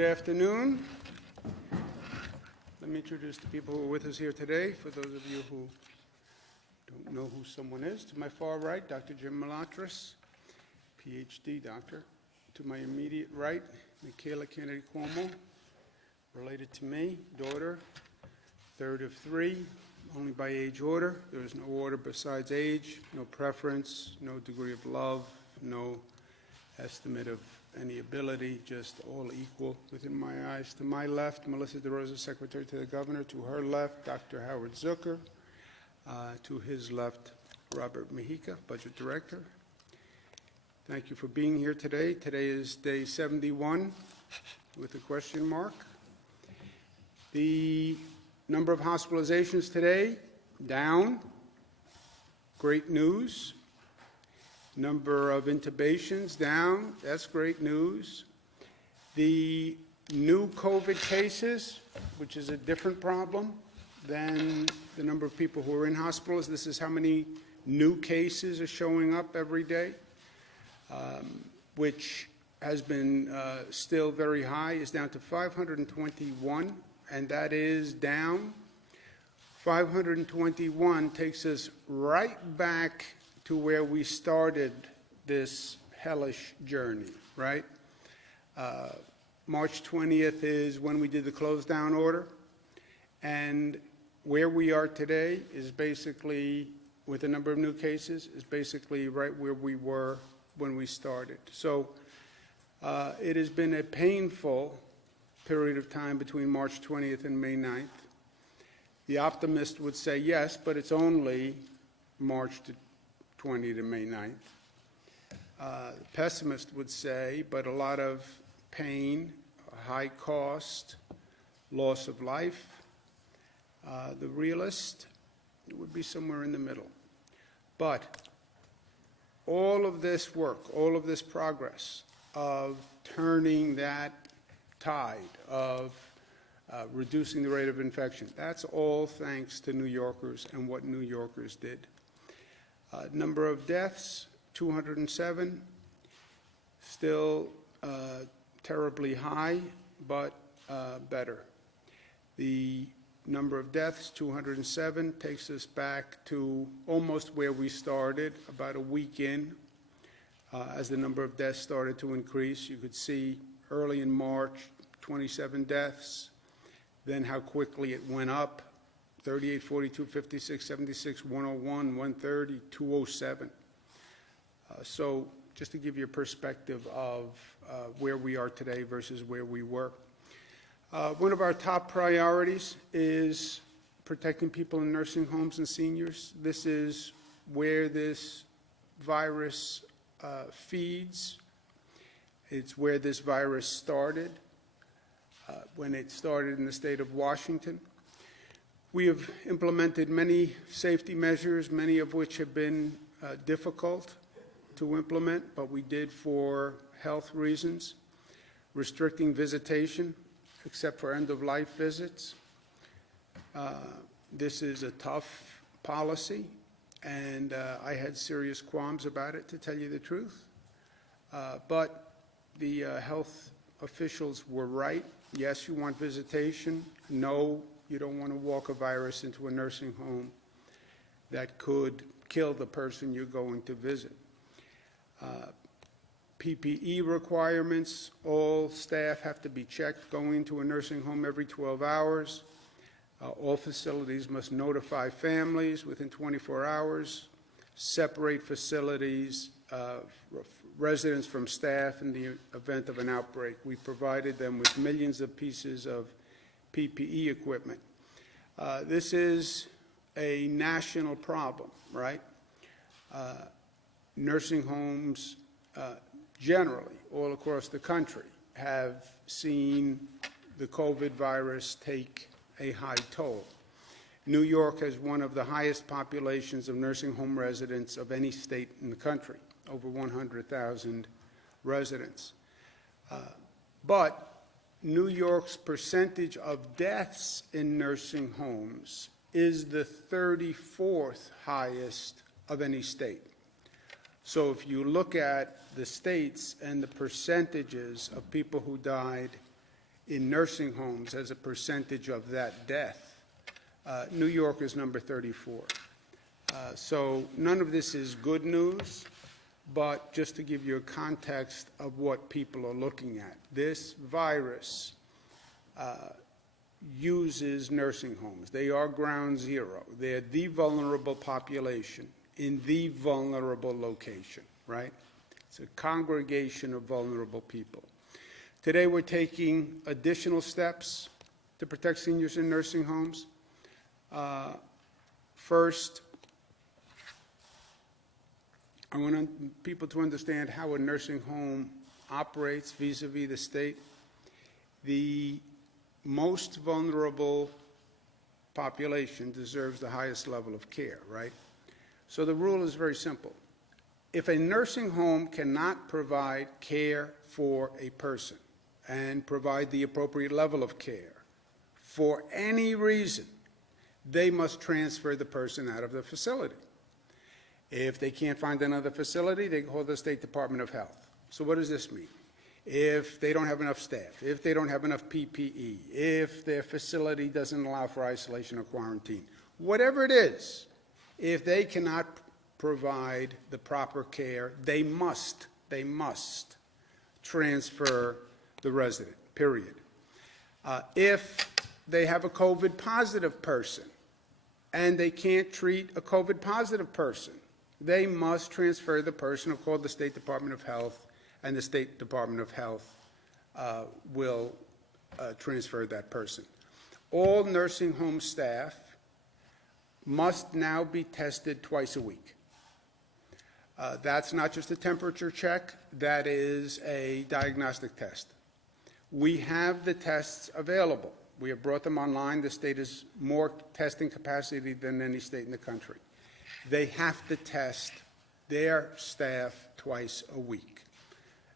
Good afternoon. Let me introduce the people who are with us here today. For those of you who don't know who someone is, to my far right, Dr. Jim Malatras, PhD doctor. To my immediate right, Michaela Kennedy Cuomo, related to me, daughter, third of three, only by age order. There is no order besides age, no preference, no degree of love, no estimate of any ability, just all equal within my eyes. To my left, Melissa DeRosa, Secretary to the Governor. To her left, Dr. Howard Zucker. To his left, Robert Mejica, Budget Director. Thank you for being here today. Today is day 71 with a question mark. The number of hospitalizations today, down. Great news. Number of intubations down. That's great news. The new COVID cases, which is a different problem than the number of people who are in hospitals. This is how many new cases are showing up every day, which has been still very high, is down to 521, and that is down. 521 takes us right back to where we started this hellish journey, right? March 20th is when we did the close down order, and where we are today is basically, with the number of new cases, is basically right where we were when we started. So it has been a painful period of time between March 20th and May 9th. The optimist would say yes, but it's only March 20 to May 9th. The pessimist would say, but a lot of pain, high cost, loss of life. The realist would be somewhere in the middle. But all of this work, all of this progress of turning that tide, of reducing the rate of infection, that's all thanks to New Yorkers and what New Yorkers did. Number of deaths, 207, still terribly high, but better. The number of deaths, 207, takes us back to almost where we started, about a week in. As the number of deaths started to increase, you could see early in March, 27 deaths, then how quickly it went up. 38, 42, 56, 76, 101, 130, 207. So just to give you a perspective of where we are today versus where we were. One of our top priorities is protecting people in nursing homes and seniors. This is where this virus feeds. It's where this virus started, when it started in the state of Washington. We have implemented many safety measures, many of which have been difficult to implement, but we did for health reasons, restricting visitation, except for end-of-life visits. This is a tough policy, and I had serious qualms about it, to tell you the truth. But the health officials were right. Yes, you want visitation. No, you don't want to walk a virus into a nursing home that could kill the person you're going to visit. PPE requirements, all staff have to be checked going to a nursing home every 12 hours. All facilities must notify families within 24 hours, separate facilities, residents from staff in the event of an outbreak. We provided them with millions of pieces of PPE equipment. This is a national problem, right? Nursing homes generally all across the country have seen the COVID virus take a high toll. New York has one of the highest populations of nursing home residents of any state in the country, over 100,000 residents. But New York's percentage of deaths in nursing homes is the 34th highest of any state. So if you look at the states and the percentages of people who died in nursing homes as a percentage of that death, New York is number 34. So none of this is good news, but just to give you a context of what people are looking at. This virus uses nursing homes. They are ground zero. They're the vulnerable population in the vulnerable location, right? It's a congregation of vulnerable people. Today we're taking additional steps to protect seniors in nursing homes. First, I want people to understand how a nursing home operates vis-a-vis the state. The most vulnerable population deserves the highest level of care, right? So the rule is very simple. If a nursing home cannot provide care for a person and provide the appropriate level of care for any reason, they must transfer the person out of the facility. If they can't find another facility, they call the State Department of Health. So what does this mean? If they don't have enough staff, if they don't have enough PPE, if their facility doesn't allow for isolation or quarantine, whatever it is, if they cannot provide the proper care, they must transfer the resident, period. If they have a COVID positive person and they can't treat a COVID positive person, they must transfer the person or call the State Department of Health, and the State Department of Health will transfer that person. All nursing home staff must now be tested twice a week. That's not just a temperature check, that is a diagnostic test. We have the tests available. We have brought them online. The state has more testing capacity than any state in the country. They have to test their staff twice a week.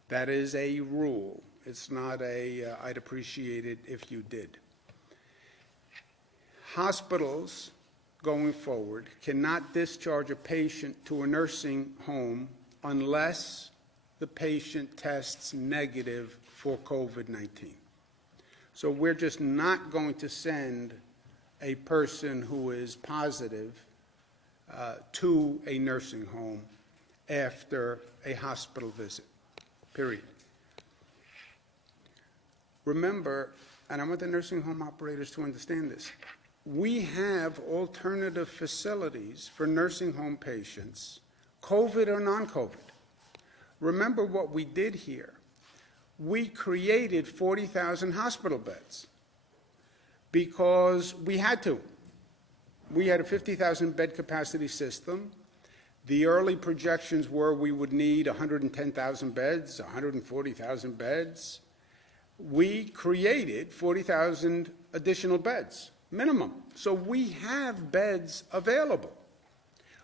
That is a rule. It's not a, I'd appreciate it if you did. Hospitals, going forward, cannot discharge a patient to a nursing home unless the patient tests negative for COVID-19. So we're just not going to send a person who is positive to a nursing home after a hospital visit, period. Remember, and I want the nursing home operators to understand this, we have alternative facilities for nursing home patients, COVID or non-COVID. Remember what we did here. We created 40,000 hospital beds because we had to. We had a 50,000 bed capacity system. The early projections were we would need 110,000 beds, 140,000 beds. We created 40,000 additional beds, minimum. So we have beds available.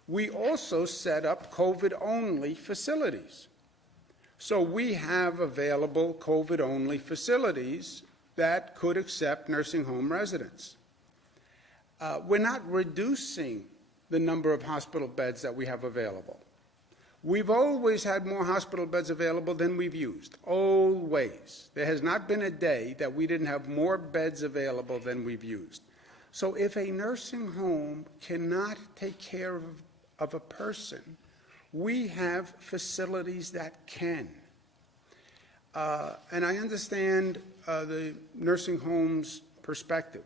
We also set up COVID-only facilities. So we have available COVID-only facilities that could accept nursing home residents. We're not reducing the number of hospital beds that we have available. We've always had more hospital beds available than we've used, always. There has not been a day that we didn't have more beds available than we've used. So if a nursing home cannot take care of a person, we have facilities that can. And I understand the nursing home's perspective,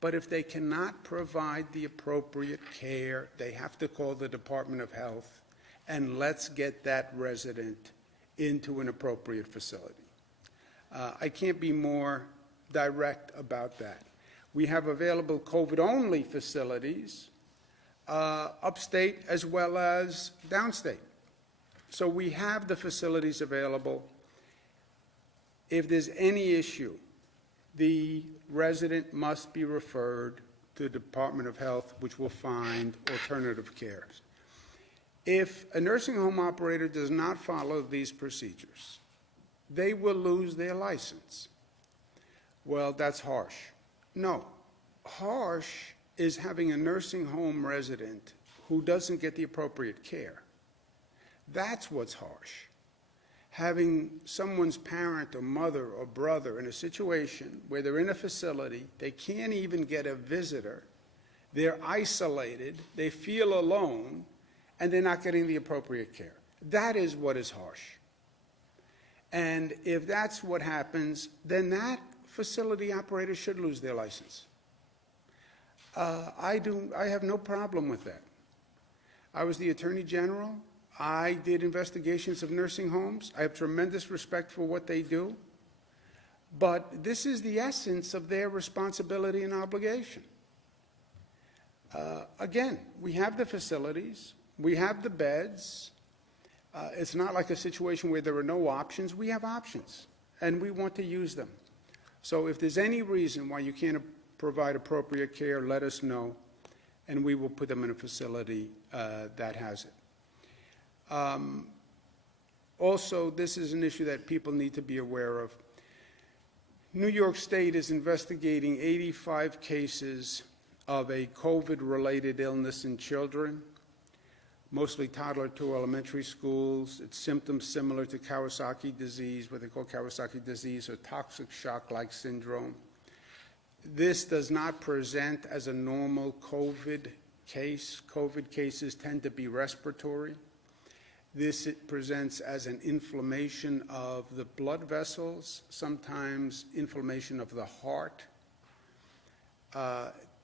but if they cannot provide the appropriate care, they have to call the Department of Health, and let's get that resident into an appropriate facility. I can't be more direct about that. We have available COVID-only facilities upstate as well as downstate. So we have the facilities available. If there's any issue, the resident must be referred to the Department of Health, which will find alternative cares. If a nursing home operator does not follow these procedures, they will lose their license. Well, that's harsh. No, harsh is having a nursing home resident who doesn't get the appropriate care. That's what's harsh. having someone's parent or mother or brother in a situation where they're in a facility, they can't even get a visitor, they're isolated, they feel alone, and they're not getting the appropriate care. That is what is harsh. And if that's what happens, then that facility operator should lose their license. I have no problem with that. I was the Attorney General. I did investigations of nursing homes. I have tremendous respect for what they do. But this is the essence of their responsibility and obligation. Again, we have the facilities, we have the beds. It's not like a situation where there are no options. We have options, and we want to use them. So if there's any reason why you can't provide appropriate care, let us know, and we will put them in a facility that has it. Also, this is an issue that people need to be aware of. New York State is investigating 85 cases of a COVID-related illness in children, mostly toddler to elementary schools. It's symptoms similar to Kawasaki disease, what they call Kawasaki disease, or toxic shock-like syndrome. This does not present as a normal COVID case. COVID cases tend to be respiratory. This presents as an inflammation of the blood vessels, sometimes inflammation of the heart.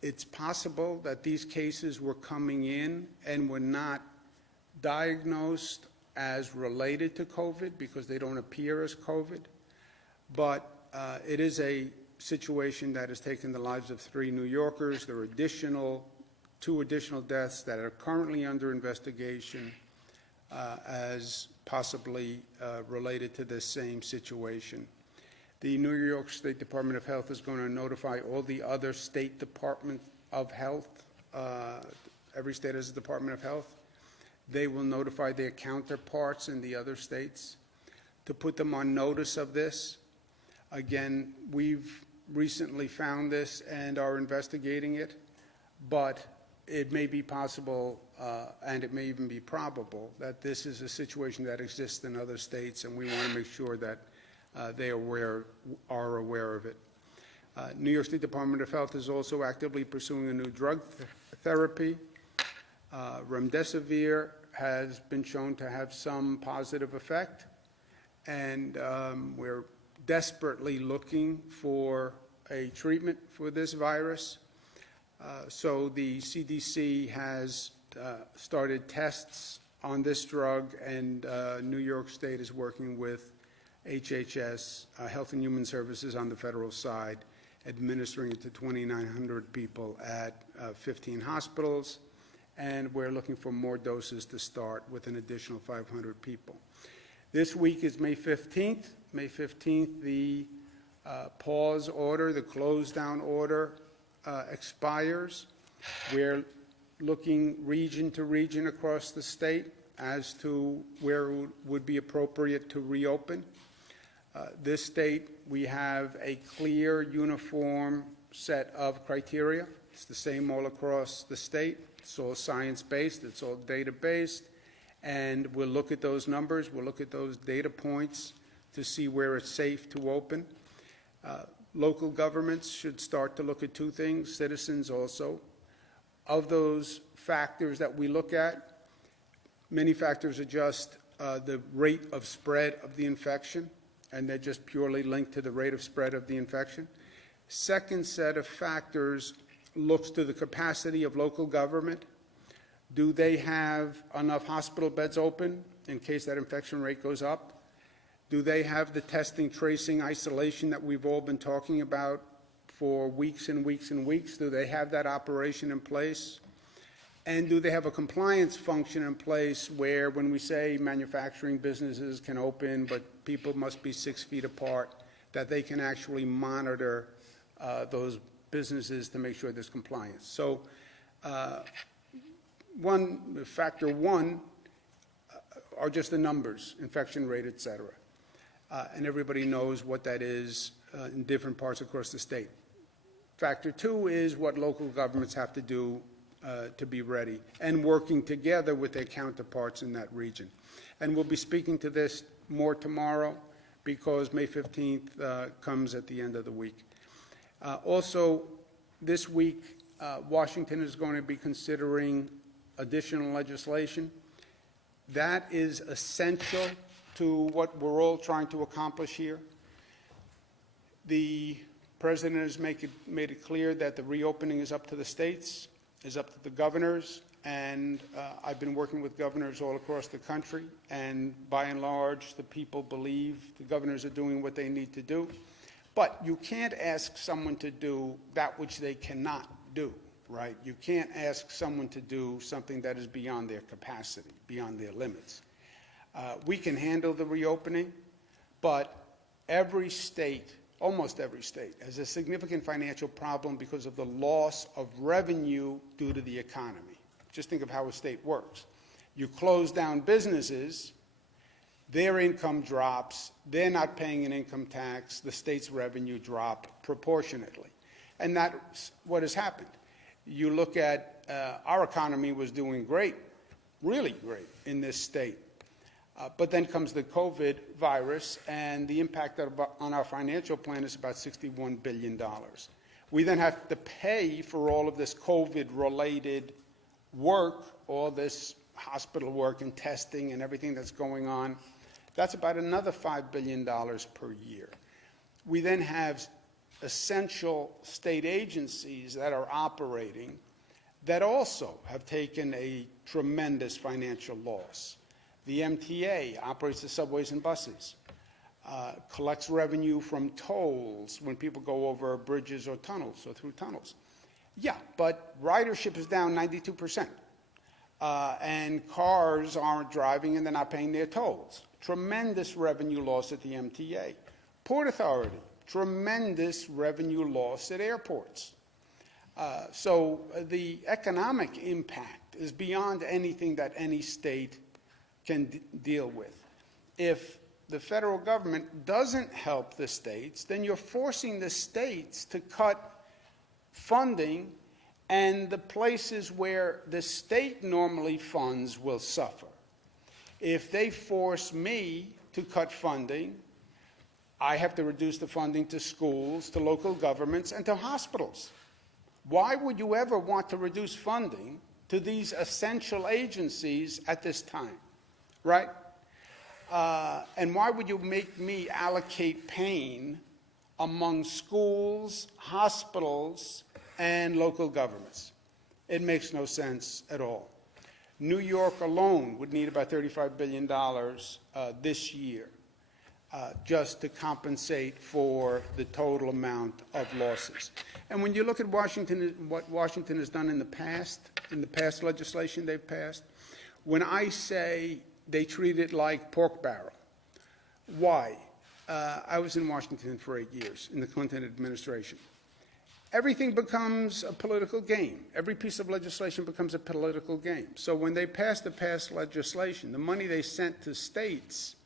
It's possible that these cases were coming in and were not diagnosed as related to COVID because they don't appear as COVID, but it is a situation that has taken the lives of 3 New Yorkers. There are 2 additional deaths that are currently under investigation as possibly related to this same situation. The New York State Department of Health is going to notify all the other state departments of health. Every state has a Department of Health. They will notify their counterparts in the other states to put them on notice of this. Again, we've recently found this and are investigating it, but it may be possible, and it may even be probable, that this is a situation that exists in other states, and we want to make sure that they are aware of it. New York State Department of Health is also actively pursuing a new drug therapy. Remdesivir has been shown to have some positive effect, and we're desperately looking for a treatment for this virus. So the CDC has started tests on this drug, and New York State is working with HHS, Health and Human Services on the federal side, administering it to 2,900 people at 15 hospitals, and we're looking for more doses to start with an additional 500 people. This week is May 15th. May 15th, the pause order, the close down order expires. We're looking region to region across the state as to where it would be appropriate to reopen. This state, we have a clear, uniform set of criteria. It's the same all across the state. It's all science-based, it's all data-based, and we'll look at those numbers, we'll look at those data points to see where it's safe to open. Local governments should start to look at 2 things, citizens also. Of those factors that we look at, many factors are just the rate of spread of the infection, and they're just purely linked to the rate of spread of the infection. Second set of factors looks to the capacity of local government. Do they have enough hospital beds open in case that infection rate goes up? Do they have the testing, tracing, isolation that we've all been talking about for weeks and weeks and weeks? Do they have that operation in place? And do they have a compliance function in place where when we say manufacturing businesses can open but people must be 6 feet apart, that they can actually monitor those businesses to make sure there's compliance? So factor one are just the numbers, infection rate, et cetera. And everybody knows what that is in different parts across the state. Factor 2 is what local governments have to do to be ready and working together with their counterparts in that region. And we'll be speaking to this more tomorrow because May 15th comes at the end of the week. Also, this week, Washington is going to be considering additional legislation. That is essential to what we're all trying to accomplish here. The President has made it clear that the reopening is up to the states, is up to the governors, and I've been working with governors all across the country, and by and large, the people believe the governors are doing what they need to do. But you can't ask someone to do that which they cannot do, right? You can't ask someone to do something that is beyond their capacity, beyond their limits. We can handle the reopening, but every state, almost every state, has a significant financial problem because of the loss of revenue due to the economy. Just think of how a state works. You close down businesses, their income drops, they're not paying an income tax, the state's revenue drop proportionately. And that's what has happened. You look at our economy was doing great, really great in this state. But then comes the COVID virus, and the impact on our financial plan is about $61 billion. We then have to pay for all of this COVID-related work, all this hospital work and testing and everything that's going on. That's about another $5 billion per year. We then have essential state agencies that are operating that also have taken a tremendous financial loss. The MTA operates the subways and buses, collects revenue from tolls when people go over bridges or tunnels or through tunnels. Yeah, but ridership is down 92%, and cars aren't driving and they're not paying their tolls. Tremendous revenue loss at the MTA. Port Authority, tremendous revenue loss at airports. So the economic impact is beyond anything that any state can deal with. If the federal government doesn't help the states, then you're forcing the states to cut funding, and the places where the state normally funds will suffer. If they force me to cut funding, I have to reduce the funding to schools, to local governments, and to hospitals. Why would you ever want to reduce funding to these essential agencies at this time, right? And why would you make me allocate pain among schools, hospitals, and local governments? It makes no sense at all. New York alone would need about $35 billion this year just to compensate for the total amount of losses. And when you look at Washington, what Washington has done in the past legislation they've passed, when I say they treat it like pork barrel, why? I was in Washington for 8 years in the Clinton administration. Everything becomes a political game. Every piece of legislation becomes a political game. So when they passed legislation, the money they sent to states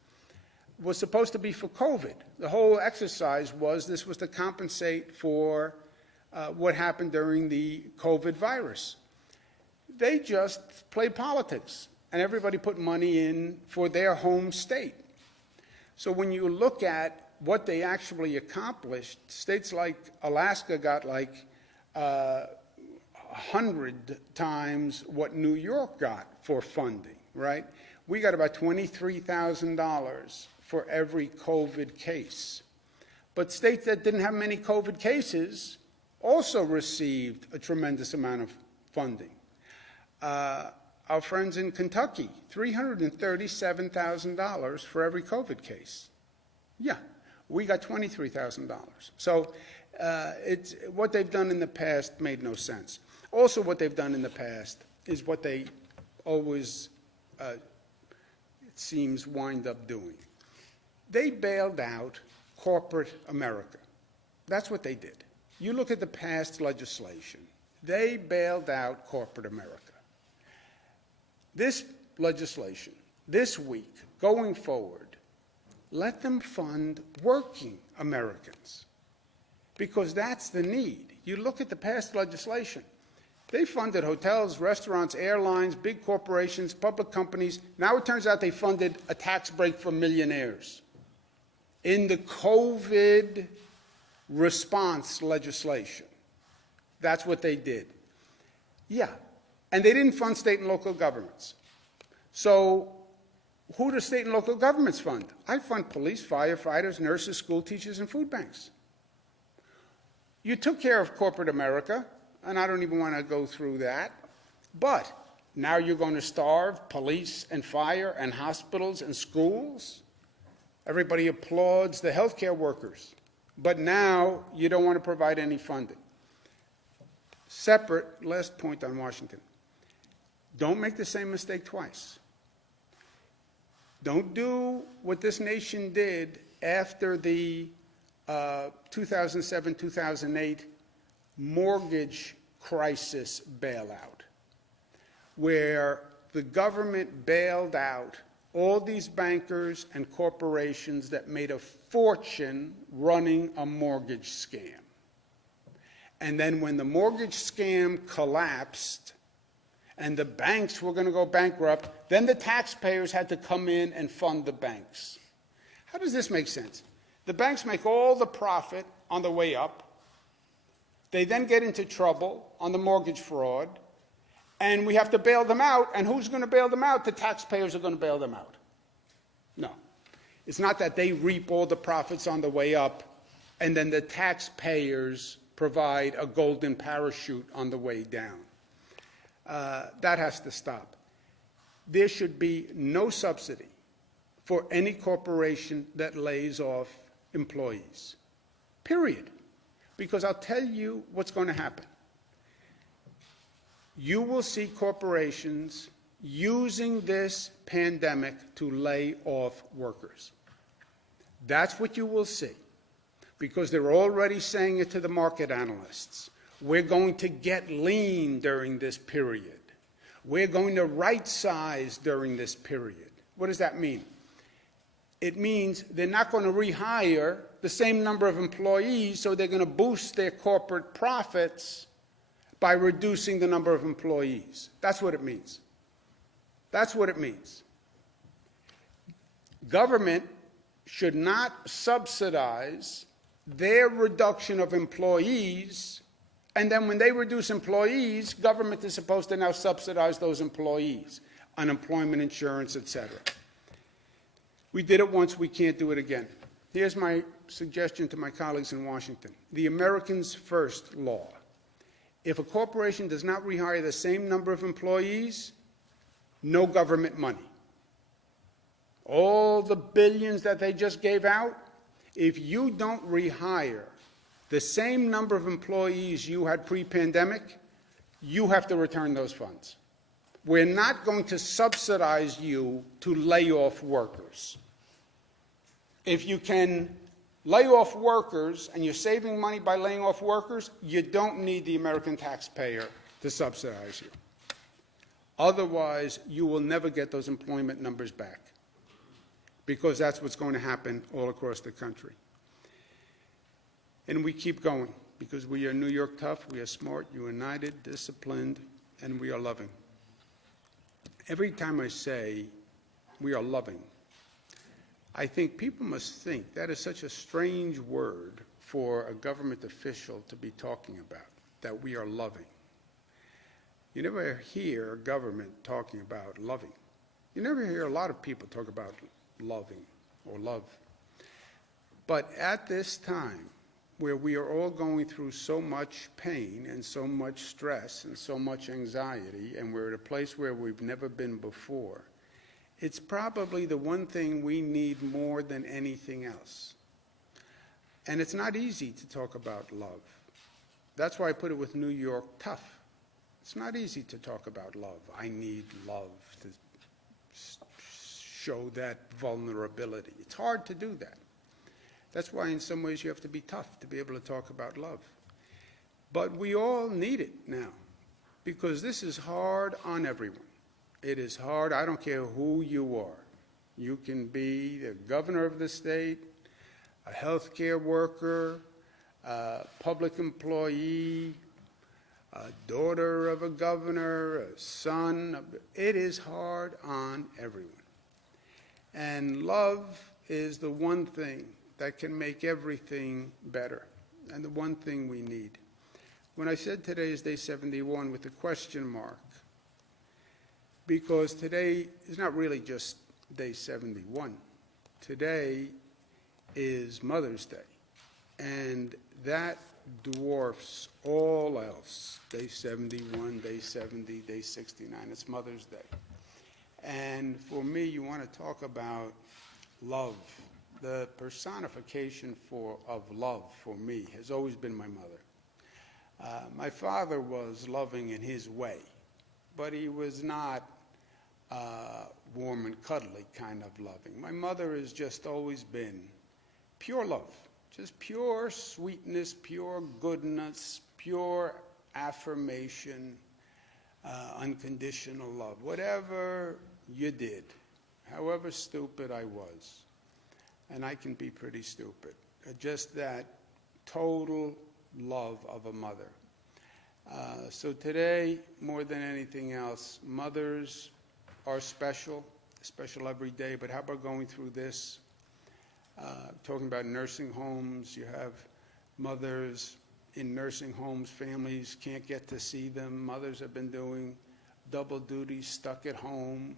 was supposed to be for COVID. The whole exercise was this was to compensate for what happened during the COVID virus. They just played politics, and everybody put money in for their home state. So when you look at what they actually accomplished, states like Alaska got like 100 times what New York got for funding, right? We got about $23,000 for every COVID case. But states that didn't have many COVID cases also received a tremendous amount of funding. Our friends in Kentucky, $337,000 for every COVID case. Yeah, we got $23,000. So it's what they've done in the past made no sense. Also, what they've done in the past is what they always, it seems, wind up doing. They bailed out corporate America. That's what they did. You look at the past legislation. They bailed out corporate America. This legislation, this week, going forward, let them fund working Americans, because that's the need. You look at the past legislation. They funded hotels, restaurants, airlines, big corporations, public companies. Now it turns out they funded a tax break for millionaires in the COVID response legislation. That's what they did. Yeah, and they didn't fund state and local governments. So who do state and local governments fund? I fund police, firefighters, nurses, school teachers, and food banks. You took care of corporate America, and I don't even want to go through that, but now you're going to starve police and fire and hospitals and schools. Everybody applauds the healthcare workers, but now you don't want to provide any funding. Separate, last point on Washington. Don't make the same mistake twice. Don't do what this nation did after the 2007-2008 mortgage crisis bailout, where the government bailed out all these bankers and corporations that made a fortune running a mortgage scam. And then when the mortgage scam collapsed and the banks were going to go bankrupt, then the taxpayers had to come in and fund the banks. How does this make sense? The banks make all the profit on the way up. They then get into trouble on the mortgage fraud, and we have to bail them out. And who's going to bail them out? The taxpayers are going to bail them out. No. It's not that they reap all the profits on the way up, and then the taxpayers provide a golden parachute on the way down. That has to stop. There should be no subsidy for any corporation that lays off employees, period. Because I'll tell you what's going to happen. You will see corporations using this pandemic to lay off workers. That's what you will see, because they're already saying it to the market analysts. We're going to get lean during this period. We're going to right-size during this period. What does that mean? It means they're not going to rehire the same number of employees, so they're going to boost their corporate profits by reducing the number of employees. That's what it means. That's what it means. Government should not subsidize their reduction of employees, and then when they reduce employees, government is supposed to now subsidize those employees, unemployment insurance, etc. We did it once, we can't do it again. Here's my suggestion to my colleagues in Washington. The Americans First law. If a corporation does not rehire the same number of employees, no government money. All the billions that they just gave out, if you don't rehire the same number of employees you had pre-pandemic, you have to return those funds. We're not going to subsidize you to lay off workers. If you can lay off workers and you're saving money by laying off workers, you don't need the American taxpayer to subsidize you. Otherwise, you will never get those employment numbers back, because that's what's going to happen all across the country. And we keep going, because we are New York tough, we are smart, united, disciplined, and we are loving. Every time I say we are loving, I think people must think that is such a strange word for a government official to be talking about, that we are loving. You never hear a government talking about loving. You never hear a lot of people talk about loving or love. But at this time, where we are all going through so much pain and so much stress and so much anxiety, and we're at a place where we've never been before, it's probably the one thing we need more than anything else. And it's not easy to talk about love. That's why I put it with New York tough. It's not easy to talk about love. I need love to show that vulnerability. It's hard to do that. That's why in some ways you have to be tough to be able to talk about love. But we all need it now, because this is hard on everyone. It is hard. I don't care who you are. You can be the governor of the state, a healthcare worker, a public employee, a daughter of a governor, a son. It is hard on everyone. And love is the one thing that can make everything better, and the one thing we need. When I said today is day 71 with a question mark, because today is not really just day 71. Today is Mother's Day, and that dwarfs all else. Day 71, day 70, day 69, it's Mother's Day. And for me, you want to talk about love. The personification of love for me has always been my mother. My father was loving in his way, but he was not warm and cuddly kind of loving. My mother has just always been pure love, just pure sweetness, pure goodness, pure affirmation, unconditional love. Whatever you did, however stupid I was, and I can be pretty stupid, just that total love of a mother. So today, more than anything else, mothers are special every day, but how about going through this? Talking about nursing homes, you have mothers in nursing homes, families can't get to see them. Mothers have been doing double duty, stuck at home,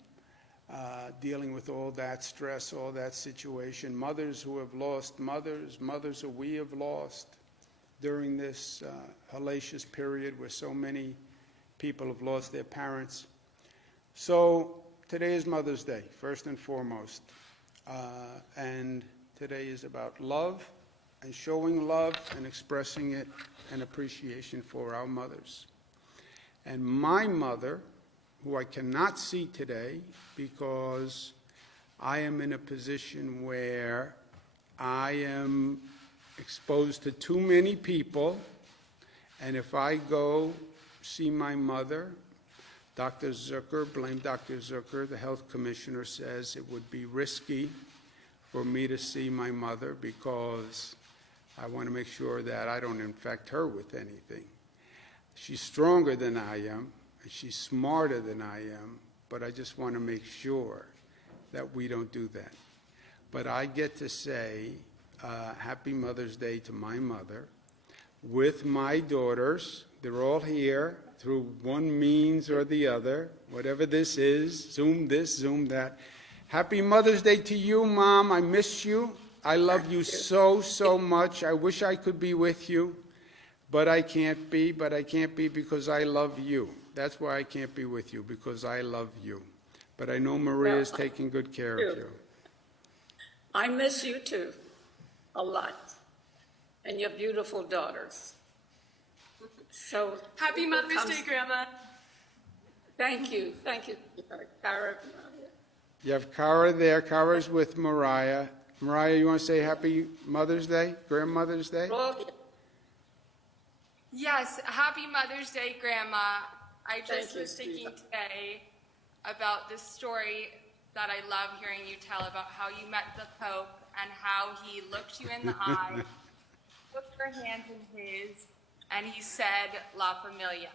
dealing with all that stress, all that situation. Mothers who have lost mothers, mothers who we have lost during this hellacious period where so many people have lost their parents. So today is Mother's Day, first and foremost. And today is about love and showing love and expressing it and appreciation for our mothers. And my mother, who I cannot see today because I am in a position where I am exposed to too many people, and if I go see my mother, Dr. Zucker, blame Dr. Zucker, the health commissioner says it would be risky for me to see my mother because I want to make sure that I don't infect her with anything. She's stronger than I am, and she's smarter than I am, but I just want to make sure that we don't do that. But I get to say Happy Mother's Day to my mother with my daughters. They're all here through one means or the other, whatever this is, Zoom this, Zoom that. Happy Mother's Day to you, Mom. I miss you. I love you so, so much. I wish I could be with you, but I can't be. But I can't be because I love you. That's why I can't be with you, because I love you. But I know Maria is taking good care of you. I miss you too, a lot, and your beautiful daughters. So Happy Mother's Day, Grandma. Thank you, Cara. You have Cara there. Cara's with Mariah. Mariah, you want to say Happy Mother's Day, Grandmother's Day? Yes, Happy Mother's Day, Grandma. I just Thank you, was thinking sweetheart. today about this story that I love hearing you tell about how you met the Pope and how he looked you in the eye, took your hand in his, and he said La Familia.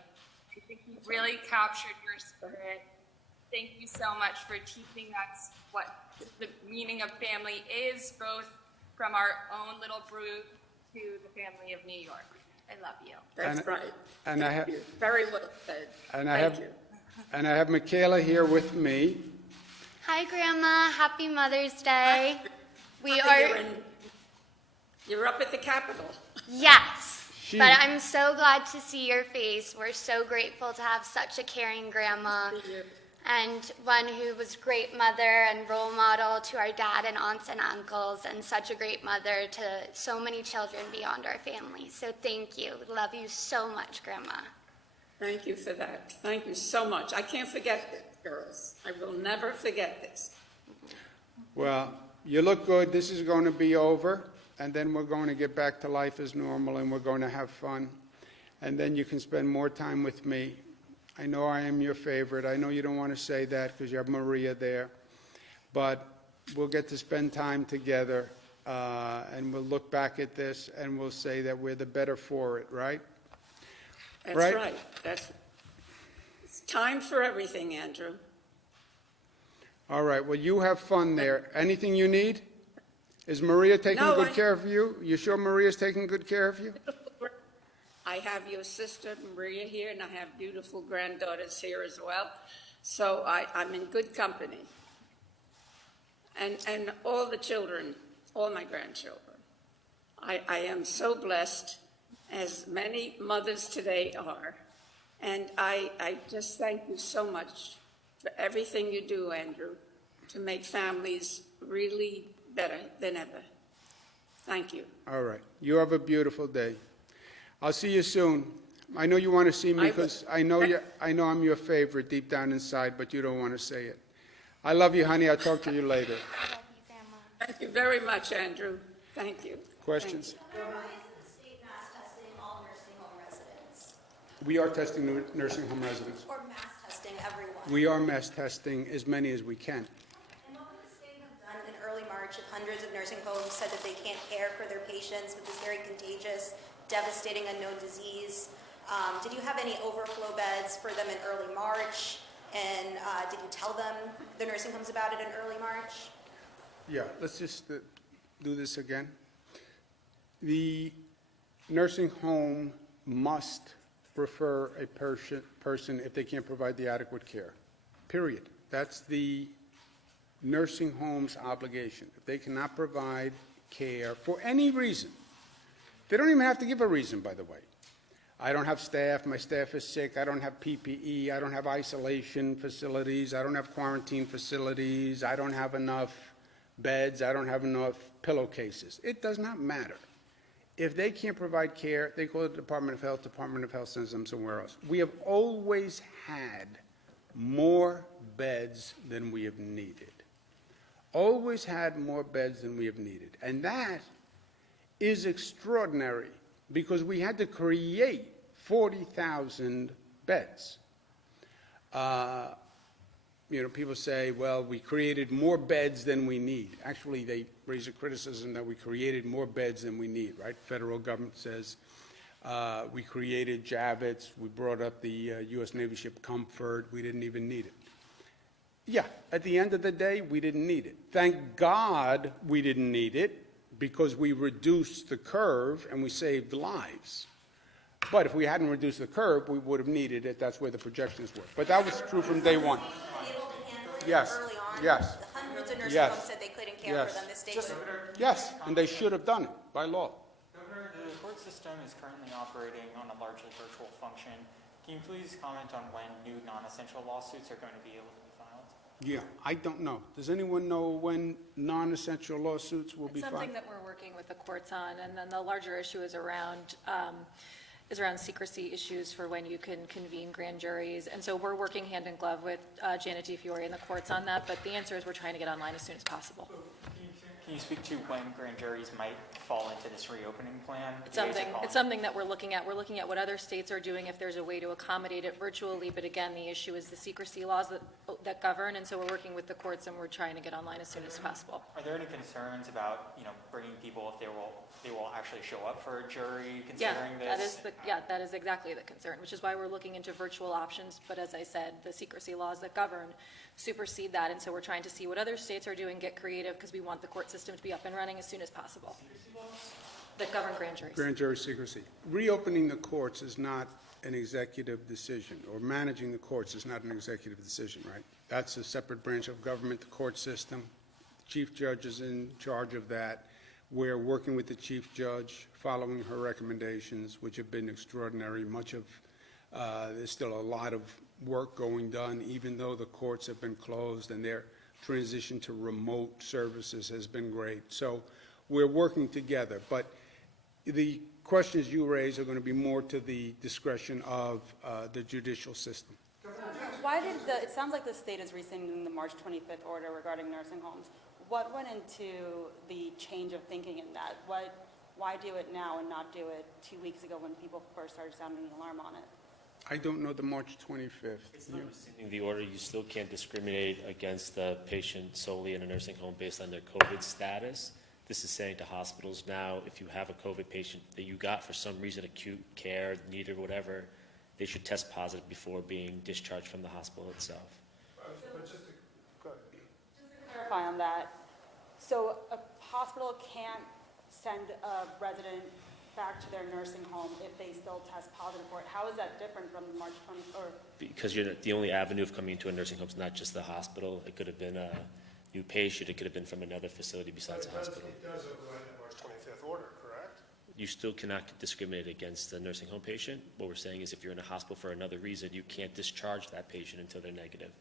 I think he really captured your spirit. Thank you so much for teaching us what the meaning of family is, both from our own little brew to the family of New York. I love you. That's right. And I have, Very well said. and I have Michaela here with me. Hi, Grandma. Happy Mother's Day. You're up at the Capitol. Yes, but I'm so glad to see your face. We're so grateful to have such a caring grandma and one who was a great mother and role model to our dad and aunts and uncles, and such a great mother to so many children beyond our family. So thank you. Love you so much, Grandma. Thank you for that. Thank you so much. I can't forget this, girls. I will never forget this. Well, you look good. This is going to be over, and then we're going to get back to life as normal, and we're going to have fun. And then you can spend more time with me. I know I am your favorite. I know you don't want to say that because you have Maria there. But we'll get to spend time together, and we'll look back at this, and we'll say that we're the better for it, right? That's Right? right. It's time for everything, Andrew. All right, well, you have fun there. Anything you need? Is Maria taking No, good care of you? You sure Maria's taking good care of you? I have your sister Maria here, and I have beautiful granddaughters here as well. So I'm in good company. And all the children, all my grandchildren. I am so blessed, as many mothers today are. And I just thank you so much for everything you do, Andrew, to make families really better than ever. Thank you. All right, you have a beautiful day. I'll see you soon. I know you want to see me I will. because I know I'm your favorite deep down inside, but you don't want to say it. I love you, honey. I'll talk to you later. Thank you very much, Andrew. Thank you. Questions? Why isn't the state mass testing all nursing home residents? We are testing nursing home residents. Or mass testing everyone? We are mass testing as many as we can. And what would the state have done in early March if hundreds of nursing homes said that they can't care for their patients with this very contagious, devastating unknown disease? Did you have any overflow beds for them in early March? And did you tell them, the nursing homes, about it in early March? Yeah, let's just do this again. The nursing home must refer a person if they can't provide the adequate care, period. That's the nursing home's obligation. If they cannot provide care for any reason, they don't even have to give a reason, by the way. I don't have staff, my staff is sick, I don't have PPE, I don't have isolation facilities, I don't have quarantine facilities, I don't have enough beds, I don't have enough pillowcases. It does not matter. If they can't provide care, they call the Department of Health sends them somewhere else. We have always had more beds than we have needed. Always had more beds than we have needed. And that is extraordinary because we had to create 40,000 beds. People say, well, we created more beds than we need. Actually, they raise a criticism that we created more beds than we need, right? Federal government says we created Javits, we brought up the U.S. Navy ship Comfort, we didn't even need it. Yeah, at the end of the day, we didn't need it. Thank God we didn't need it because we reduced the curve and we saved lives. But if we hadn't reduced the curve, we would have needed it. That's where the projections were. But that was true from day one. Able to handle it Yes. early on? Yes. The hundreds of nursing Yes. homes said they couldn't care Yes. for them. The state would. Yes, and they should have done it by law. Governor, the court system is currently operating on a largely virtual function. Can you please comment on when new non-essential lawsuits are going to be able to be filed? Yeah, I don't know. Does anyone know when non-essential lawsuits will be It's filed? something that we're working with the courts on, and then the larger issue is around secrecy issues for when you can convene grand juries. And so we're working hand in glove with Janet DiFiore and the courts on that, but the answer is we're trying to get online as soon as possible. Can you speak to when grand juries might fall into this reopening plan? It's something that we're looking at. We're looking at what other states are doing, if there's a way to accommodate it virtually, but again, the issue is the secrecy laws that govern, and so we're working with the courts and we're trying to get online as soon as possible. Are there any concerns about, bringing people if they will actually show up for a jury considering this? That is exactly the concern, which is why we're looking into virtual options, but as I said, the secrecy laws that govern supersede that, and so we're trying to see what other states are doing, get creative, because we want the court system to be up and running as soon as possible. That govern grand juries. Grand jury secrecy. Reopening the courts is not an executive decision, or managing the courts is not an executive decision, right? That's a separate branch of government, the court system. The chief judge is in charge of that. We're working with the chief judge, following her recommendations, which have been extraordinary. There's still a lot of work going done, even though the courts have been closed, and their transition to remote services has been great. So we're working together, but the questions you raise are going to be more to the discretion of the judicial system. Why did it sounds like the state is rescinding the March 25th order regarding nursing homes. What went into the change of thinking in that? Why do it now and not do it 2 weeks ago when people first started sounding an alarm on it? I don't know the March 25th. It's not rescinding the order. You still can't discriminate against the patient solely in a nursing home based on their COVID status. This is saying to hospitals now, if you have a COVID patient that you got for some reason acute care, need or whatever, they should test positive before being discharged from the hospital itself. But just to, go ahead. Just to clarify on that, so a hospital can't send a resident back to their nursing home if they still test positive for it. How is that different from March 20, or? Because the only avenue of coming to a nursing home is not just the hospital. It could have been a new patient. It could have been from another facility besides the hospital. It does override the March 25th order, correct? You still cannot discriminate against a nursing home patient. What we're saying is if you're in a hospital for another reason, you can't discharge that patient until they're negative.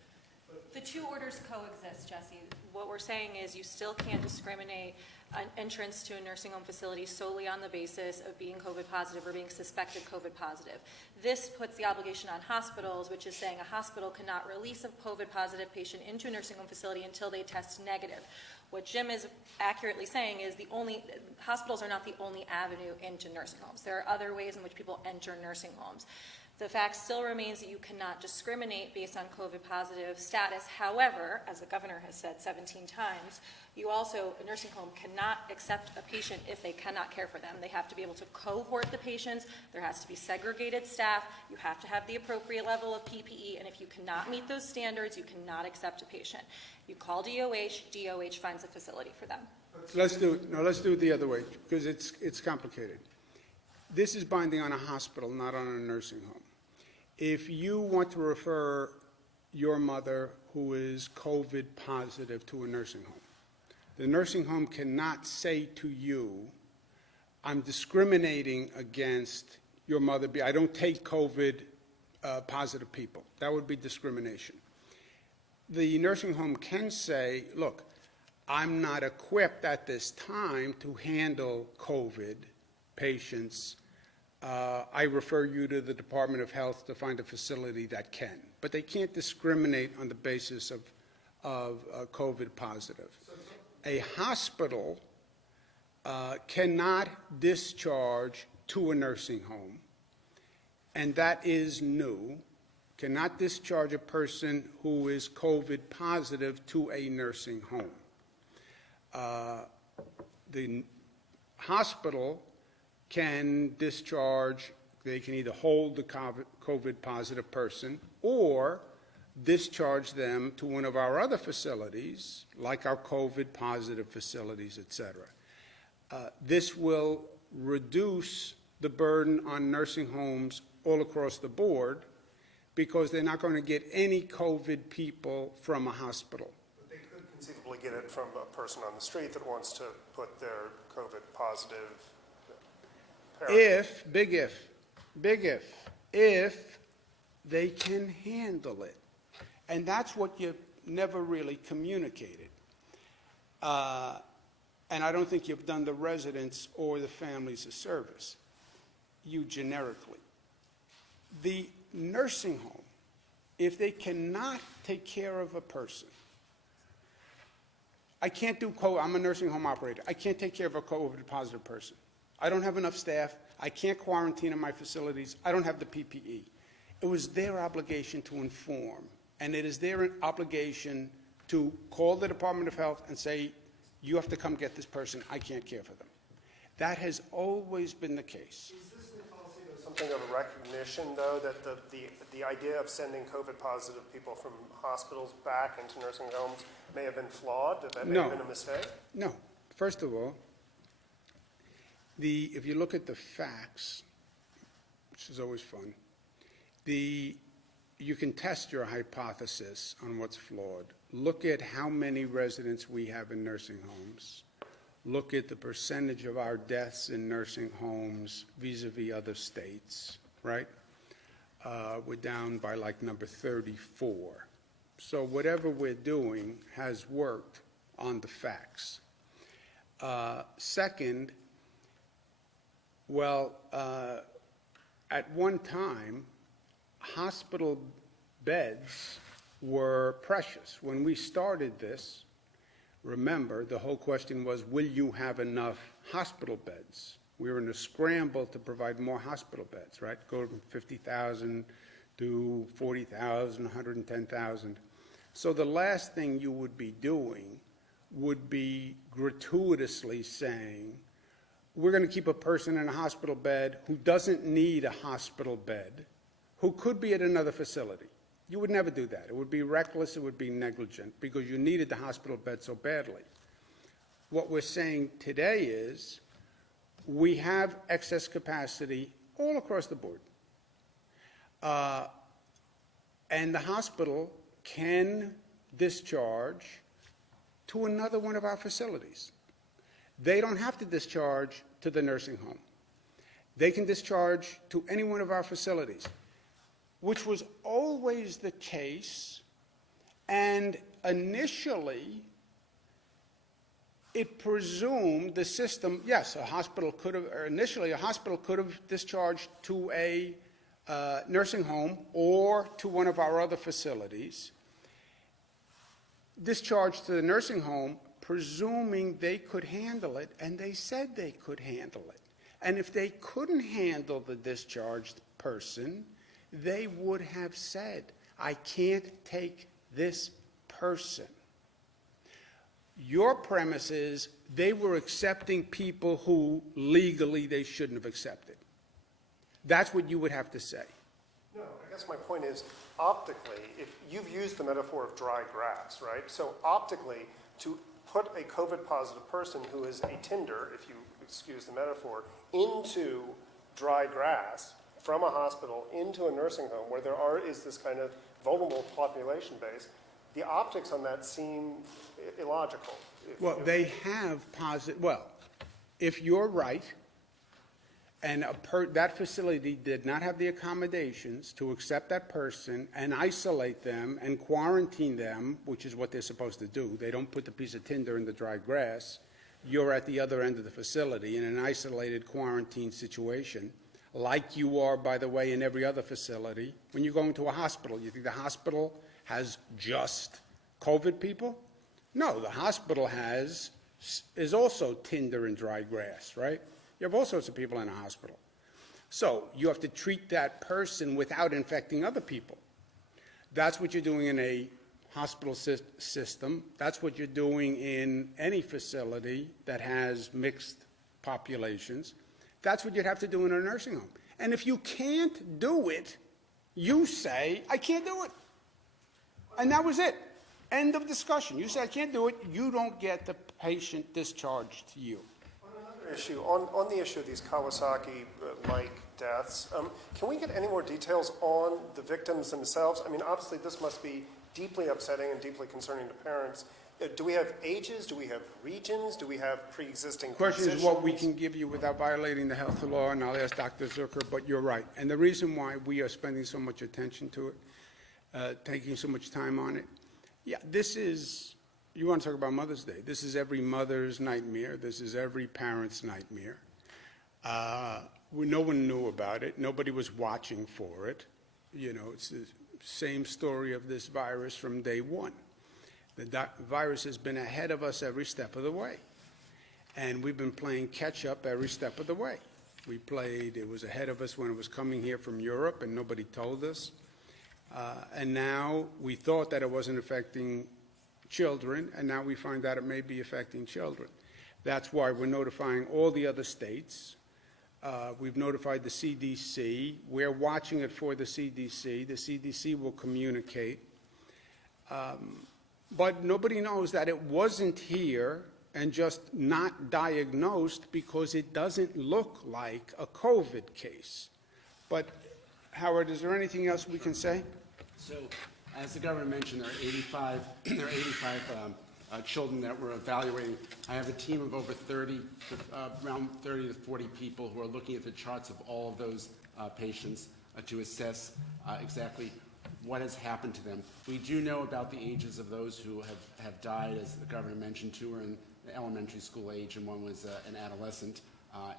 The two orders coexist, Jesse. What we're saying is you still can't discriminate an entrance to a nursing home facility solely on the basis of being COVID positive or being suspected COVID positive. This puts the obligation on hospitals, which is saying a hospital cannot release a COVID positive patient into a nursing home facility until they test negative. What Jim is accurately saying is hospitals are not the only avenue into nursing homes. There are other ways in which people enter nursing homes. The fact still remains that you cannot discriminate based on COVID positive status. However, as the governor has said 17 times, a nursing home cannot accept a patient if they cannot care for them. They have to be able to cohort the patients. There has to be segregated staff. You have to have the appropriate level of PPE. And if you cannot meet those standards, you cannot accept a patient. You call DOH, DOH finds a facility for them. Let's do it the other way, because it's complicated. This is binding on a hospital, not on a nursing home. If you want to refer your mother who is COVID positive to a nursing home, the nursing home cannot say to you, I'm discriminating against your mother. I don't take COVID positive people. That would be discrimination. The nursing home can say, look, I'm not equipped at this time to handle COVID patients. I refer you to the Department of Health to find a facility that can. But they can't discriminate on the basis of COVID positive. A hospital cannot discharge to a nursing home, and that is new, cannot discharge a person who is COVID positive to a nursing home. The hospital can discharge, they can either hold the COVID positive person or discharge them to one of our other facilities, like our COVID positive facilities, et cetera. This will reduce the burden on nursing homes all across the board because they're not going to get any COVID people from a hospital. But they could conceivably get it from a person on the street that wants to put their COVID positive parent. If they can handle it. And that's what you never really communicated. And I don't think you've done the residents or the families a service. You generically. The nursing home, if they cannot take care of a person, I'm a nursing home operator. I can't take care of a COVID positive person. I don't have enough staff. I can't quarantine in my facilities. I don't have the PPE. It was their obligation to inform, and it is their obligation to call the Department of Health and say, you have to come get this person. I can't care for them. That has always been the case. Is this new policy something of a recognition, though, that the idea of sending COVID positive people from hospitals back into nursing homes may have been flawed? That may have been a mistake? No. First of all, if you look at the facts, which is always fun, you can test your hypothesis on what's flawed. Look at how many residents we have in nursing homes. Look at the percentage of our deaths in nursing homes vis-a-vis other states, right? We're down by like number 34. So whatever we're doing has worked on the facts. Second, at one time, hospital beds were precious. When we started this, remember, the whole question was, will you have enough hospital beds? We were in a scramble to provide more hospital beds, right? Go from 50,000 to 40,000, 110,000. So the last thing you would be doing would be gratuitously saying, we're going to keep a person in a hospital bed who doesn't need a hospital bed who could be at another facility. You would never do that. It would be reckless, it would be negligent, because you needed the hospital bed so badly. What we're saying today is we have excess capacity all across the board. And the hospital can discharge to another one of our facilities. They don't have to discharge to the nursing home. They can discharge to any one of our facilities, which was always the case. And initially, it presumed the system, yes, a hospital could have, or initially, a hospital could have discharged to a nursing home or to one of our other facilities, discharged to the nursing home, presuming they could handle it, and they said they could handle it. And if they couldn't handle the discharged person, they would have said, I can't take this person. Your premise is they were accepting people who legally they shouldn't have accepted. That's what you would have to say. No, I guess my point is, optically, if you've used the metaphor of dry grass, right? So optically, to put a COVID-positive person who is a tinder, if you excuse the metaphor, into dry grass from a hospital into a nursing home where is this kind of vulnerable population base, the optics on that seem illogical. Well, they have well, if you're right, and that facility did not have the accommodations to accept that person and isolate them and quarantine them, which is what they're supposed to do. They don't put the piece of tinder in the dry grass. You're at the other end of the facility in an isolated quarantine situation, like you are, by the way, in every other facility. When you go into a hospital, you think the hospital has just COVID people? No, the hospital is also tinder and dry grass, right? You have all sorts of people in a hospital. So you have to treat that person without infecting other people. That's what you're doing in a hospital system. That's what you're doing in any facility that has mixed populations. That's what you'd have to do in a nursing home. And if you can't do it, you say, I can't do it. And that was it. End of discussion. You say, I can't do it. You don't get the patient discharged to you. Issue on the issue of these Kawasaki-like deaths, can we get any more details on the victims themselves? I mean, obviously, this must be deeply upsetting and deeply concerning to parents. Do we have ages? Do we have regions? Do we have pre-existing The question is what we can give you without violating the health law, and I'll ask Dr. Zucker, but you're right. And the reason why we are spending so much attention to it, taking so much time on it, yeah, this is, you want to talk about Mother's Day. This is every mother's nightmare. This is every parent's nightmare. No one knew about it. Nobody was watching for it. You know, it's the same story of this virus from day one. The virus has been ahead of us every step of the way. And we've been playing catch up every step of the way. It was ahead of us when it was coming here from Europe and nobody told us. And now we thought that it wasn't affecting children, and now we find out it may be affecting children. That's why we're notifying all the other states. We've notified the CDC. We're watching it for the CDC. The CDC will communicate. But nobody knows that it wasn't here and just not diagnosed because it doesn't look like a COVID case. But, Howard, is there anything else we can say? So, as the governor mentioned, there are 85 children that we're evaluating. I have a team of over 30, around 30 to 40 people who are looking at the charts of all of those patients to assess exactly what has happened to them. We do know about the ages of those who have died, as the governor mentioned. 2 were in the elementary school age and 1 was an adolescent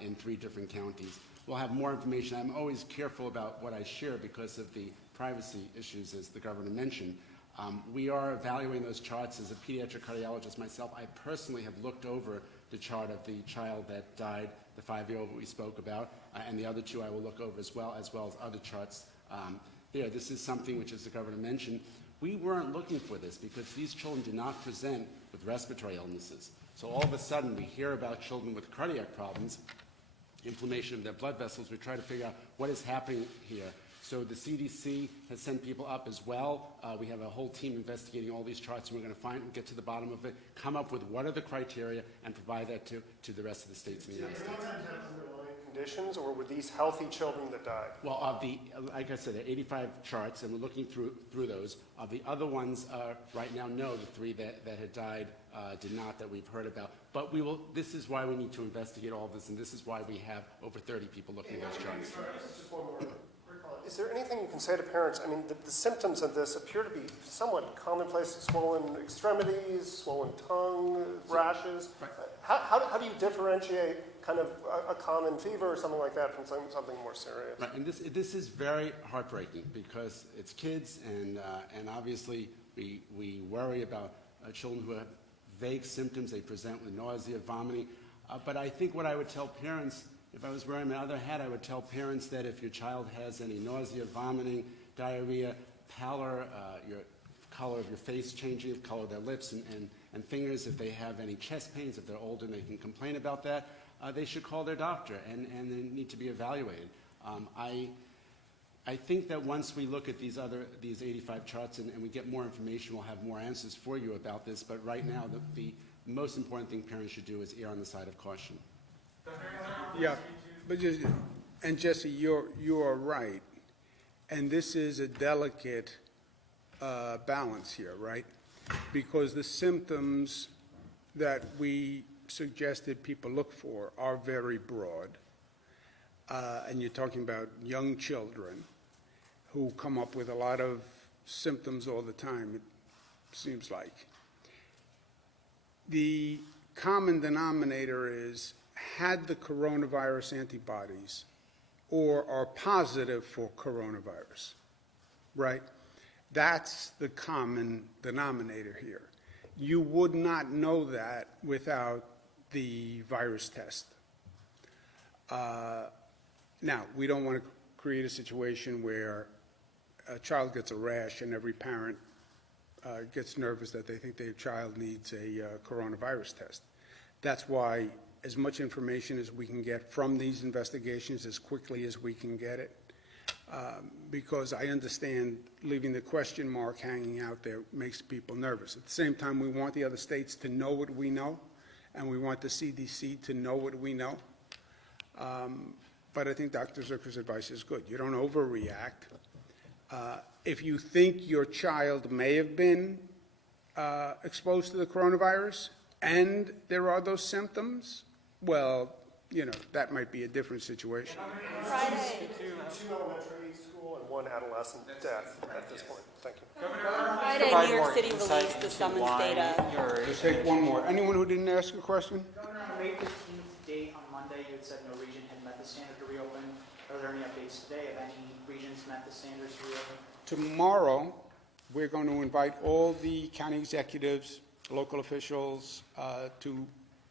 in 3 different counties. We'll have more information. I'm always careful about what I share because of the privacy issues, as the governor mentioned. We are evaluating those charts. As a pediatric cardiologist myself, I personally have looked over the chart of the child that died, the 5-year-old we spoke about, and the other 2 I will look over as well as other charts there. This is something which, as the governor mentioned, we weren't looking for this because these children did not present with respiratory illnesses. So all of a sudden we hear about children with cardiac problems, inflammation of their blood vessels. We try to figure out what is happening here. So the CDC has sent people up as well. We have a whole team investigating all these charts, and we're going to find and get to the bottom of it, come up with what are the criteria, and provide that to the rest of the states in the United States. Conditions, or were these healthy children that died? Well, of the, like I said, there are 85 charts, and we're looking through those. Of the other ones, right now, no, the 3 that had died did not, that we've heard about. But we will. This is why we need to investigate all this, and this is why we have over 30 people looking at those charts. Just one more quick follow-up. Is there anything you can say to parents? I mean, the symptoms of this appear to be somewhat commonplace: swollen extremities, swollen tongue, rashes. Right. How do you differentiate kind of a common fever or something like that from something more serious? Right, and this is very heartbreaking because it's kids, and obviously we worry about children who have vague symptoms. They present with nausea, vomiting. But I think what I would tell parents, if I was wearing my other hat, I would tell parents that if your child has any nausea, vomiting, diarrhea, pallor, your color of your face changing, the color of their lips and fingers, if they have any chest pains, if they're older and they can complain about that, they should call their doctor and they need to be evaluated. I think that once we look at these 85 charts and we get more information, we'll have more answers for you about this. But right now, the most important thing parents should do is err on the side of caution. Yeah, but Jesse, you are right, and this is a delicate balance here, right? Because the symptoms that we suggested people look for are very broad, and you're talking about young children who come up with a lot of symptoms all the time, it seems like. The common denominator is had the coronavirus antibodies or are positive for coronavirus, right? That's the common denominator here. You would not know that without the virus test. Now, we don't want to create a situation where a child gets a rash and every parent gets nervous that they think their child needs a coronavirus test. That's why as much information as we can get from these investigations as quickly as we can get it, because I understand leaving the question mark hanging out there makes people nervous. At the same time, we want the other states to know what we know, and we want the CDC to know what we know. But I think Dr. Zucker's advice is good. You don't overreact. If you think your child may have been exposed to the coronavirus and there are those symptoms, well, you know, that might be a different situation. Friday. 2 elementary school and 1 adolescent death at this point. Thank you. Friday, New York City released the summons data. Just take one more. Anyone who didn't ask a question? Governor, on May 15th date on Monday, you had said no region had met the standard to reopen. Are there any updates today? Have any regions met the standards to reopen? Tomorrow, we're going to invite all the county executives, local officials, to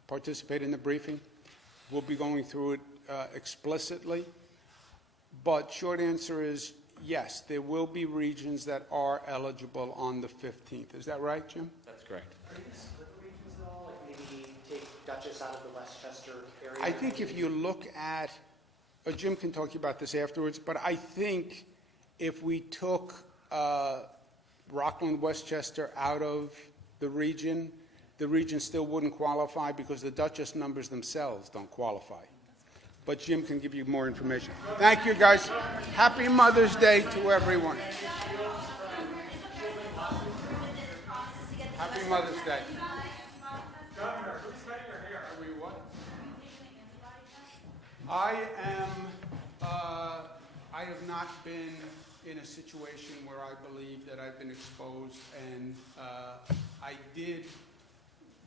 participate in the briefing. We'll be going through it explicitly. But short answer is yes, there will be regions that are eligible on the 15th. Is that right, Jim? That's correct. Are you going to split the regions at all? Like maybe take Dutchess out of the Westchester area? I think if you look at, Jim can talk to you about this afterwards, but I think if we took Rockland, Westchester out of the region still wouldn't qualify because the Dutchess numbers themselves don't qualify. But Jim can give you more information. Thank you, guys. Happy Mother's Day to everyone. Happy Mother's Day. Governor, who's cutting your hair? Are we what? I have not been in a situation where I believe that I've been exposed, and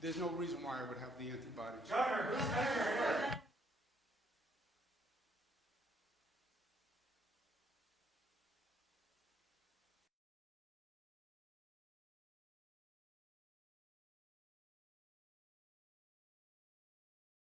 there's no reason why I would have the antibodies. Governor, who's cutting your hair?